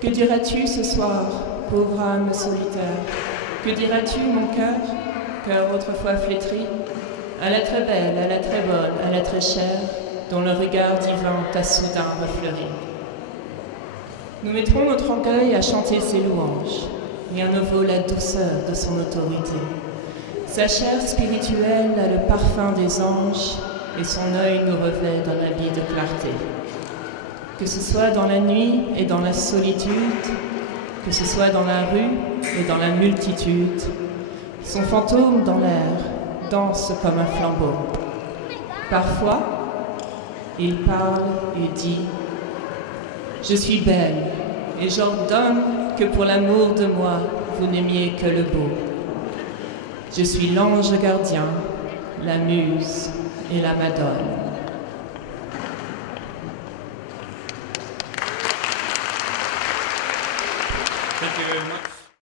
Que diras-tu ce soir, pauvre âme solitaire? Que diras-tu, mon cœur autrefois flétri, à la très belle, à la très bonne, à la très chère, dont le regard divin t'a soudain refleuri? Nous mettrons notre orgueil à chanter ses louanges. Rien ne vaut la douceur de son autorité. Sa chair spirituelle a le parfum des anges et son œil nous revêt d'un habit de clarté. Que ce soit dans la nuit et dans la solitude, que ce soit dans la rue et dans la multitude, son fantôme dans l'air danse comme un flambeau. Parfois, il parle et dit « Je suis belle et j'ordonne que pour l'amour de moi, vous n'aimiez que le beau. Je suis l'ange gardien, la muse et la madone. » Thank you very much.